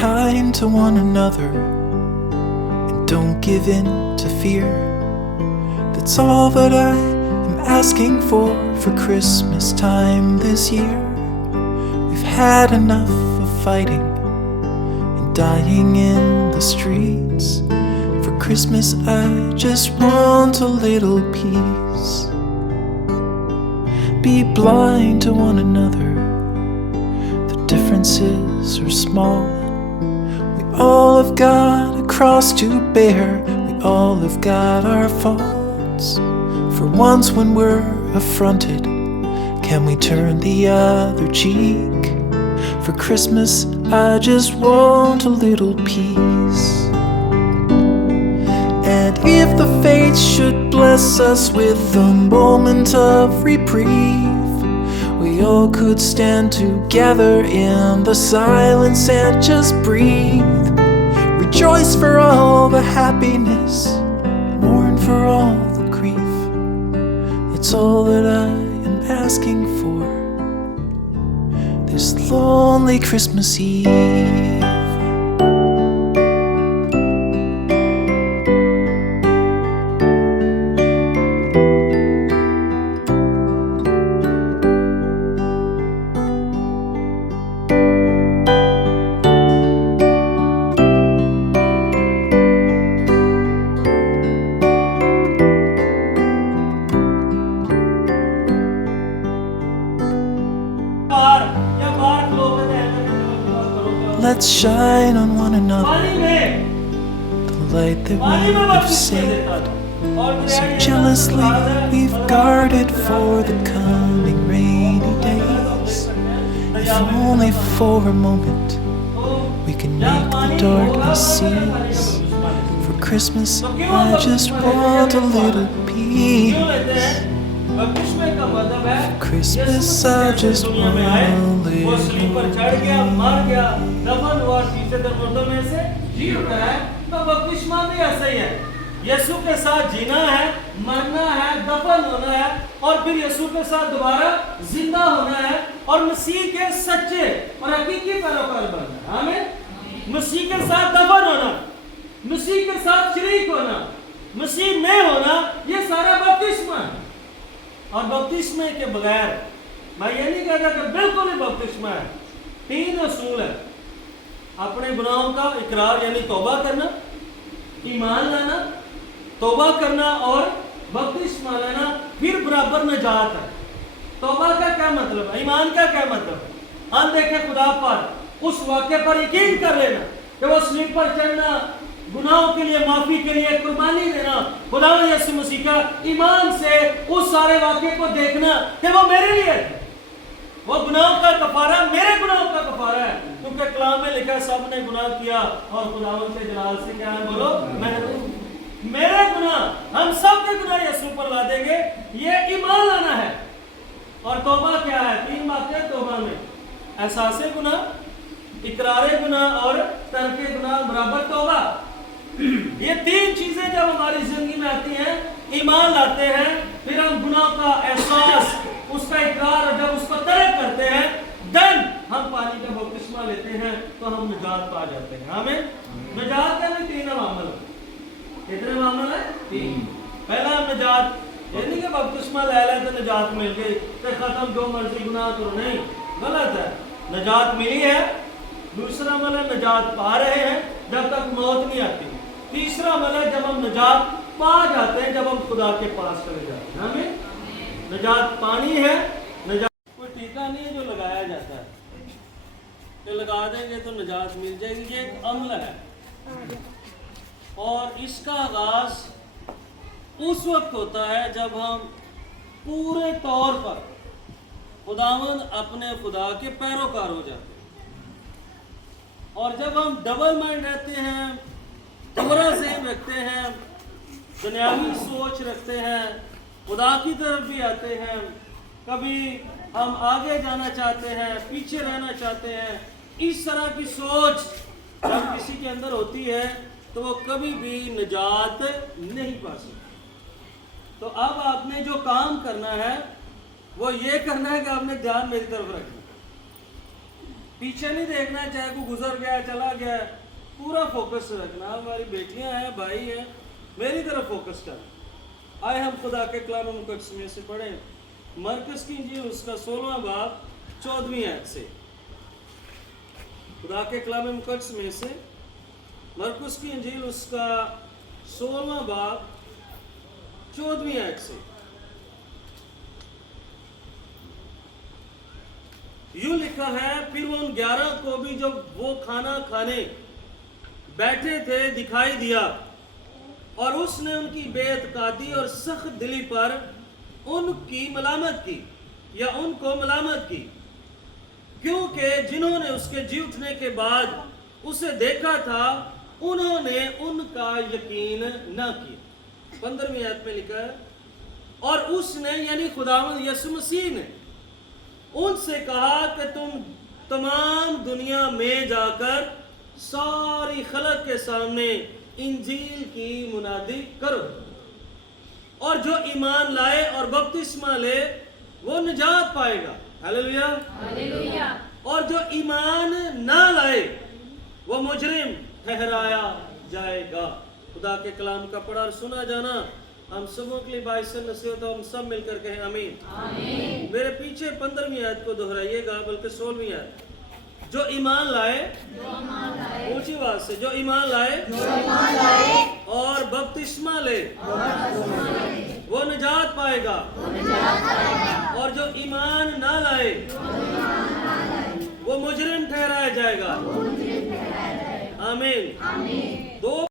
kind to one another and don't give in to fear. That's all that I am asking for Christmas time this year. We've had enough of fighting and dying in the streets. For Christmas I just want a little peace. Be blind to one another, the differences are small. We all have got a cross to bear, we all have got our faults. For once when we're affronted, can we turn the other cheek? For Christmas I just want a little peace. And if the fates should bless us with a moment of reprieve, we all could stand together in the silence and just breathe. Rejoice for all the happiness, mourn for all the grief. It's all that I am asking for this lonely Christmas Eve. Let's shine on one another the light that we've saved. So jealously we've guarded for the coming rainy days. If only for a moment we can make the darkness cease. For Christmas I just want a little peace. For Christmas I just want a little peace. दफन हुआ तीसरे दिन मुर्दों में से जी उठा है, तो बपतिस्मा भी ऐसा ही है। यीशु के साथ जीना है, मरना है, दफन होना है और फिर यीशु के साथ दोबारा जिंदा होना है और मसीह के सच्चे और हकीकी पैरोकार बनना है। आमीन। मसीह के साथ दफन होना, मसीह के साथ शरीक होना, मसीह में होना, ये सारा बपतिस्मा है। और बपतिस्मे के बगैर मैं ये नहीं कहता कि बिल्कुल ही बपतिस्मा है। 3 असूल है। अपने गुनाहों का इकरार यानी तौबा करना, ईमान लाना, तौबा करना और बपतिस्मा लेना, फिर बराबर नजात है। तौबा का क्या मतलब है? ईमान का क्या मतलब है? अनदेखे खुदा पर उस वाक़े पर यकीन कर लेना कि वो सलीब पर चढ़ना, गुनाहों के लिए माफ़ी के लिए कुर्बानी देना, खुदा यीशु मसीह का ईमान से उस सारे वाक़े को देखना कि वो मेरे लिए है, वो गुनाहों का कफारा मेरे गुनाहों का कफारा है। क्योंकि कलाम में लिखा है सब ने गुनाह किया और खुदावंद के जलाल से क्या है बोलो महरूम। मेरे गुनाह हम सब के गुनाह यीशु पर ला देंगे, ये ईमान लाना है। और तौबा क्या है? 3 बातें तौबा में, एहसासे गुनाह, इकरारे गुनाह और तर्के गुनाह बराबर तौबा। ये 3 चीजें जब हमारी जिंदगी में आती हैं, ईमान लाते हैं, फिर हम गुनाह का एहसास, उसका इकरार और जब उसको तर्क करते हैं, देन हम पानी का बपतिस्मा लेते हैं तो हम निजात पा जाते हैं। आमीन। निजात का भी 3 मामला है। कितने मामला है? 3। पहला निजात, ये नहीं कि बपतिस्मा ले ले तो निजात मिल गई तो खत्म, जो मर्जी गुनाह करो, नहीं, गलत है। निजात मिली है। दूसरा मतलब निजात पा रहे हैं जब तक मौत नहीं आती। तीसरा मतलब जब हम निजात पा जाते हैं, जब हम खुदा के पास चले जाते हैं। आमीन। निजात पानी है। निजात कोई टीका नहीं है जो लगाया जाता है कि लगा देंगे तो निजात मिल जाएगी। ये एक अमल है और इसका आगाज उस वक्त होता है जब हम पूरे तौर पर खुदावंद अपने खुदा के पैरोकार हो जाते हैं। और जब हम डबल माइंड रहते हैं, दोहरा ज़हन रखते हैं, दुनियावी सोच रखते हैं, खुदा की तरफ भी आते हैं, कभी हम आगे जाना चाहते हैं, पीछे रहना चाहते हैं, इस तरह की सोच जब किसी के अंदर होती है तो वो कभी भी निजात नहीं पा सकता। तो अब आपने जो काम करना है वो ये करना है कि आपने ध्यान मेरी तरफ रखना। पीछे नहीं देखना है, चाहे कोई गुजर गया चला गया, पूरा फोकस रखना। हमारी बेटियां हैं, भाई हैं, मेरी तरफ फोकस करना। आए हम खुदा के कलाम मुकद्दस में से पढ़ें मरकस की इंजील उसका 16वां बाब 14वीं आयत से। खुदा के कलाम मुकद्दस में से मरकस की इंजील उसका 16वां बाब 14वीं आयत से यूं लिखा है, फिर वो उन 11 को भी जब वो खाना खाने बैठे थे दिखाई दिया, और उसने उनकी बेइत्कादी और सख्त दिली पर उनकी मलामत की या उनको मलामत की, क्योंकि जिन्होंने उसके जी उठने के बाद उसे देखा था उन्होंने उनका यकीन न किया। 15वीं आयत में लिखा है, और उसने यानी खुदावंद यीशु मसीह ने उनसे कहा कि तुम तमाम दुनिया में जाकर सारी खलक के सामने इंजील की मुनादी करो, और जो ईमान लाए और बपतिस्मा ले वो निजात पाएगा। Hallelujah, hallelujah. और जो ईमान ना लाए वो मुजरिम ठहराया जाएगा। खुदा के कलाम का पढ़ा और सुना जाना हम सबों के लिए बाइस नसीहत, हम सब मिलकर कहें आमीन, आमीन। मेरे पीछे 15वीं आयत को दोहराइएगा, बल्कि 16वीं आयत। जो ईमान लाए, ऊंची आवाज से, जो ईमान लाए और बपतिस्मा ले वो निजात पाएगा, और जो ईमान ना लाए वो मुजरिम ठहराया जाएगा। आमीन। 2